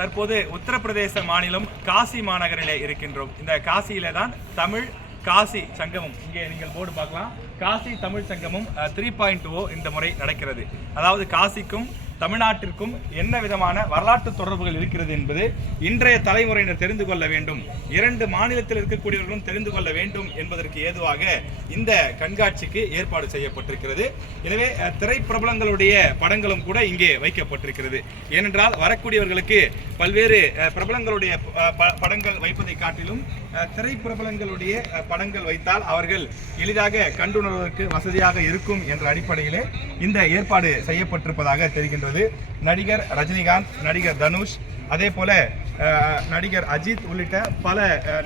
தற்போது உத்தரப்பிரதேச மாநிலம் காசி மாநகரிலே இருக்கின்றோம். இந்த காசியில தான் தமிழ் காசி சங்கமம், இங்கே நீங்கள் போர்டு பார்க்கலாம், காசி தமிழ் சங்கமம் 3.0 இந்த முறை நடக்கிறது. அதாவது காசிக்கும் தமிழ்நாட்டிற்கும் என்ன விதமான வரலாற்று தொடர்புகள் இருக்கிறது என்பது இன்றைய தலைமுறையினர் தெரிந்து கொள்ள வேண்டும், இரண்டு மாநிலத்தில் இருக்கக்கூடியவர்களும் தெரிந்து கொள்ள வேண்டும் என்பதற்கு ஏதுவாக இந்த கண்காட்சிக்கு ஏற்பாடு செய்யப்பட்டிருக்கிறது. எனவே திரைப்பிரபலங்களுடைய படங்களும் கூட இங்கே வைக்கப்பட்டிருக்கிறது. ஏனென்றால் வரக்கூடியவர்களுக்கு பல்வேறு பிரபலங்களுடைய படங்கள் வைப்பதை காட்டிலும் திரைப்பிரபலங்களுடைய படங்கள் வைத்தால் அவர்கள் எளிதாக கண்டுணர்வதற்கு வசதியாக இருக்கும் என்ற அடிப்படையிலே இந்த ஏற்பாடு செய்யப்பட்டிருப்பதாக தெரிகின்றது. நடிகர் ரஜினிகாந்த், நடிகர் தனுஷ், அதே போல நடிகர் அஜித் உள்ளிட்ட பல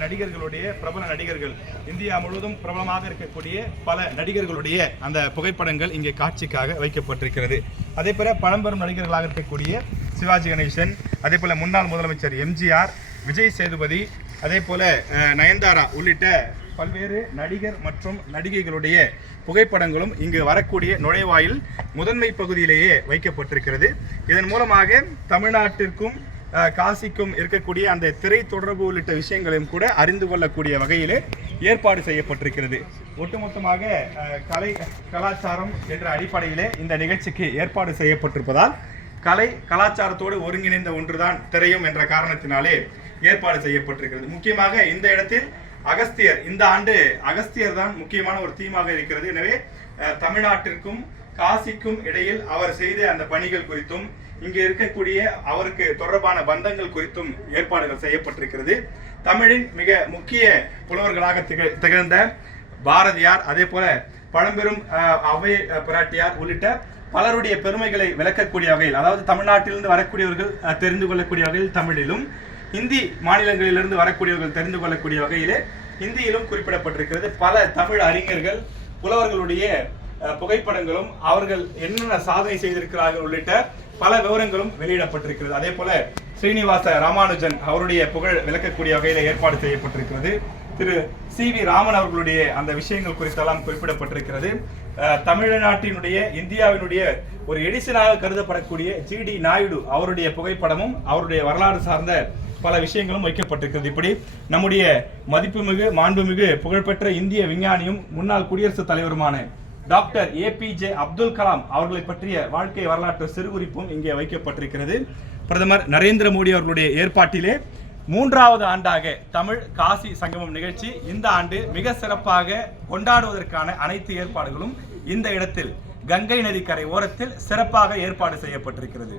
நடிகர்களுடைய பிரபல நடிகர்கள், இந்தியா முழுவதும் பிரபலமாக இருக்கக்கூடிய பல நடிகர்களுடைய அந்த புகைப்படங்கள் இங்கே காட்சிக்காக வைக்கப்பட்டிருக்கிறது. அதே போல பழம்பெரும் நடிகர்களாக இருக்கக்கூடிய சிவாஜி கணேசன், அதே போல முன்னாள் முதலமைச்சர் எம்ஜிஆர், விஜய் சேதுபதி, அதே போல நயன்தாரா உள்ளிட்ட பல்வேறு நடிகர் மற்றும் நடிகைகளுடைய புகைப்படங்களும் இங்கு வரக்கூடிய நுழைவாயில் முதன்மை பகுதியிலேயே வைக்கப்பட்டிருக்கிறது. இதன் மூலமாக தமிழ்நாட்டிற்கும் காசிக்கும் இருக்கக்கூடிய அந்த திரை தொடர்பு உள்ளிட்ட விஷயங்களையும் கூட அறிந்து கொள்ளக்கூடிய வகையிலே ஏற்பாடு செய்யப்பட்டிருக்கிறது. ஒட்டுமொத்தமாக கலை கலாச்சாரம் என்ற அடிப்படையிலே இந்த நிகழ்ச்சிக்கு ஏற்பாடு செய்யப்பட்டிருப்பதால் கலை கலாச்சாரத்தோடு ஒருங்கிணைந்த ஒன்றுதான் திரையும் என்ற காரணத்தினாலே ஏற்பாடு செய்யப்பட்டிருக்கிறது. முக்கியமாக இந்த இடத்தில் அகஸ்தியர், இந்த ஆண்டு அகஸ்தியர் தான் முக்கியமான ஒரு தீமாக இருக்கிறது. எனவே தமிழ்நாட்டிற்கும் காசிக்கும் இடையில் அவர் செய்த அந்த பணிகள் குறித்தும் இங்கே இருக்கக்கூடிய அவருக்கு தொடர்பான பந்தங்கள் குறித்தும் ஏற்பாடுகள் செய்யப்பட்டிருக்கிறது. தமிழின் மிக முக்கிய புலவர்களாக திகழ்ந்த பாரதியார், அதே போல பழம்பெரும் அவை பிராட்டியார் உள்ளிட்ட பலருடைய பெருமைகளை விளக்கக்கூடிய வகையில், அதாவது தமிழ்நாட்டிலிருந்து வரக்கூடியவர்கள் தெரிந்து கொள்ளக்கூடிய வகையில் தமிழிலும், இந்தி மாநிலங்களிலிருந்து வரக்கூடியவர்கள் தெரிந்து கொள்ளக்கூடிய வகையிலே இந்தியிலும் குறிப்பிடப்பட்டிருக்கிறது. பல தமிழ் அறிஞர்கள் புலவர்களுடைய புகைப்படங்களும் அவர்கள் என்னென்ன சாதனை செய்திருக்கிறார்கள் உள்ளிட்ட பல விவரங்களும் வெளியிடப்பட்டிருக்கிறது. அதே போல ஸ்ரீனிவாச ராமானுஜன் அவருடைய புகழ் விளக்கக்கூடிய வகையில் ஏற்பாடு செய்யப்பட்டிருக்கிறது. திரு சி.வி. ராமன் அவர்களுடைய அந்த விஷயங்கள் குறித்தெல்லாம் குறிப்பிடப்பட்டிருக்கிறது. தமிழ்நாட்டினுடைய இந்தியாவினுடைய ஒரு எடிசனாக கருதப்படக்கூடிய ஜி.டி. நாயுடு அவருடைய புகைப்படமும் அவருடைய வரலாறு சார்ந்த பல விஷயங்களும் வைக்கப்பட்டிருக்கிறது. இப்படி நம்முடைய மதிப்புமிகு மாண்புமிகு புகழ்பெற்ற இந்திய விஞ்ஞானியும் முன்னாள் குடியரசுத் தலைவருமான டாக்டர் ஏபிஜே அப்துல் கலாம் அவர்களை பற்றிய வாழ்க்கை வரலாற்று சிறுகுறிப்பும் இங்கே வைக்கப்பட்டிருக்கிறது. பிரதமர் நரேந்திர மோடி அவர்களுடைய ஏற்பாட்டிலே 3வது ஆண்டாக தமிழ் காசி சங்கமம் நிகழ்ச்சி இந்த ஆண்டு மிக சிறப்பாக கொண்டாடுவதற்கான அனைத்து ஏற்பாடுகளும் இந்த இடத்தில் கங்கை நதிக்கரை ஓரத்தில் சிறப்பாக ஏற்பாடு செய்யப்பட்டிருக்கிறது.